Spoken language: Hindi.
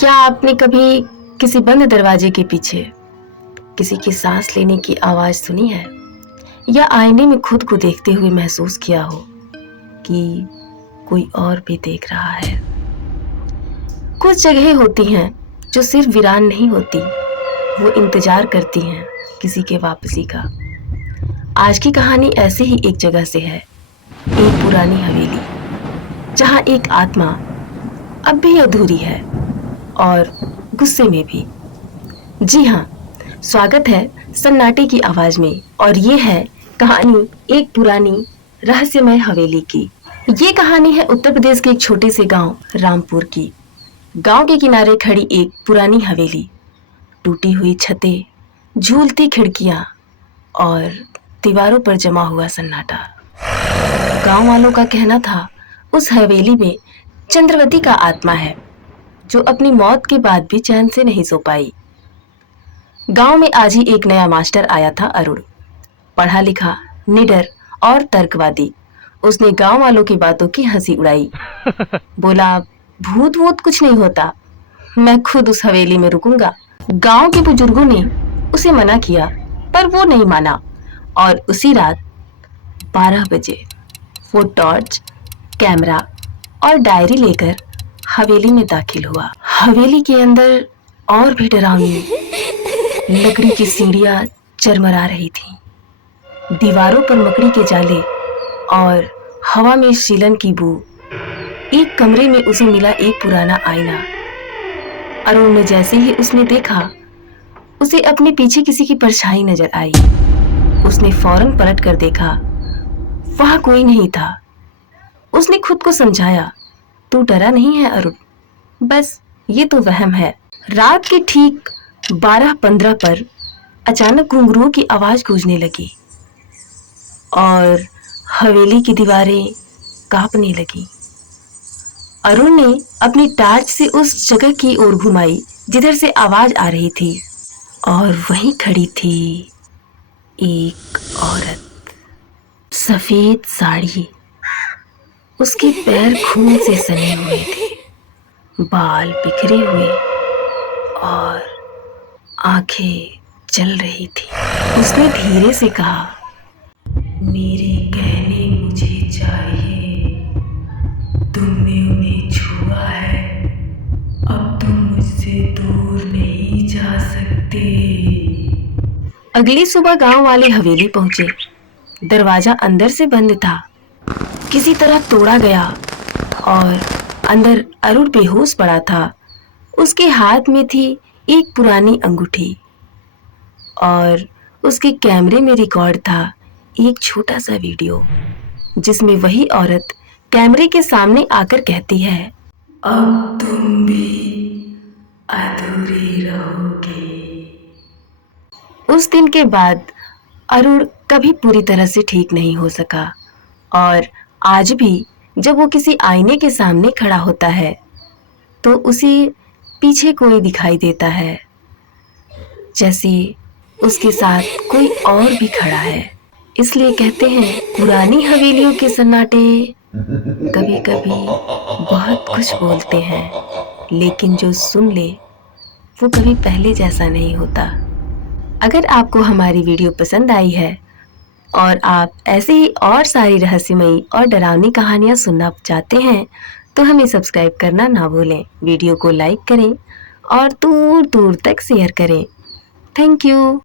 क्या आपने कभी किसी बंद दरवाजे के पीछे किसी की सांस लेने की आवाज सुनी है, या आईने में खुद को देखते हुए महसूस किया हो कि कोई और भी देख रहा है? कुछ जगहें होती हैं जो सिर्फ वीरान नहीं होती, वो इंतजार करती हैं किसी के वापसी का। आज की कहानी ऐसे ही एक जगह से है, एक पुरानी हवेली, जहां एक आत्मा अब भी अधूरी है और गुस्से में भी। जी हाँ, स्वागत है सन्नाटे की आवाज में, और ये है कहानी एक पुरानी रहस्यमय हवेली की। ये कहानी है उत्तर प्रदेश के एक छोटे से गांव रामपुर की। गांव के किनारे खड़ी एक पुरानी हवेली, टूटी हुई छतें, झूलती खिड़कियां और दीवारों पर जमा हुआ सन्नाटा। गांव वालों का कहना था उस हवेली में चंद्रवती का आत्मा है, जो अपनी मौत के बाद भी चैन से नहीं सो पाई। गांव में आज ही एक नया मास्टर आया था, अरुण। पढ़ा लिखा, निडर और तर्कवादी। उसने गांव वालों की बातों की हंसी उड़ाई। बोला, भूत वूत कुछ नहीं होता, मैं खुद उस हवेली में रुकूंगा। गांव के बुजुर्गों ने उसे मना किया, पर वो नहीं माना, और उसी रात 12 बजे वो टॉर्च, कैमरा और डायरी लेकर हवेली में दाखिल हुआ। हवेली के अंदर और भी डरावनी लकड़ी की सीढ़ियां चरमरा रही थीं। दीवारों पर मकड़ी के जाले और हवा में शीलन की बू। एक कमरे में उसे मिला एक पुराना आईना। अरुण ने जैसे ही उसने देखा, उसे अपने पीछे किसी की परछाई नजर आई। उसने फौरन पलट कर देखा, वहां कोई नहीं था। उसने खुद को समझाया, तू डरा नहीं है अरुण, बस ये तो वहम है। रात के ठीक 12:15 पर अचानक घुंघरुओं की आवाज गूंजने लगी और हवेली की दीवारें कांपने लगी। अरुण ने अपनी टॉर्च से उस जगह की ओर घुमाई जिधर से आवाज आ रही थी, और वहीं खड़ी थी एक औरत। सफेद साड़ी, उसके पैर खून से सने हुए थे, बाल बिखरे हुए और आंखें जल रही थी। उसने धीरे से कहा, मेरे कहने मुझे चाहिए, तुमने उन्हें छुआ है, अब तुम मुझसे दूर नहीं जा सकते। अगली सुबह गांव वाले हवेली पहुंचे। दरवाजा अंदर से बंद था, किसी तरह तोड़ा गया, और अंदर अरुण बेहोश पड़ा था। उसके हाथ में थी एक पुरानी अंगूठी, और उसके कैमरे में रिकॉर्ड था एक छोटा सा वीडियो, जिसमें वही औरत कैमरे के सामने आकर कहती है, अब तुम भी अधूरे रहोगे। उस दिन के बाद अरुण कभी पूरी तरह से ठीक नहीं हो सका, और आज भी जब वो किसी आईने के सामने खड़ा होता है तो उसे पीछे कोई दिखाई देता है, जैसे उसके साथ कोई और भी खड़ा है। इसलिए कहते हैं, पुरानी हवेलियों के सन्नाटे कभी कभी बहुत कुछ बोलते हैं, लेकिन जो सुन ले वो कभी पहले जैसा नहीं होता। अगर आपको हमारी वीडियो पसंद आई है और आप ऐसे ही और सारी रहस्यमयी और डरावनी कहानियां सुनना चाहते हैं, तो हमें सब्सक्राइब करना ना भूलें। वीडियो को लाइक करें और दूर दूर तक शेयर करें। Thank you.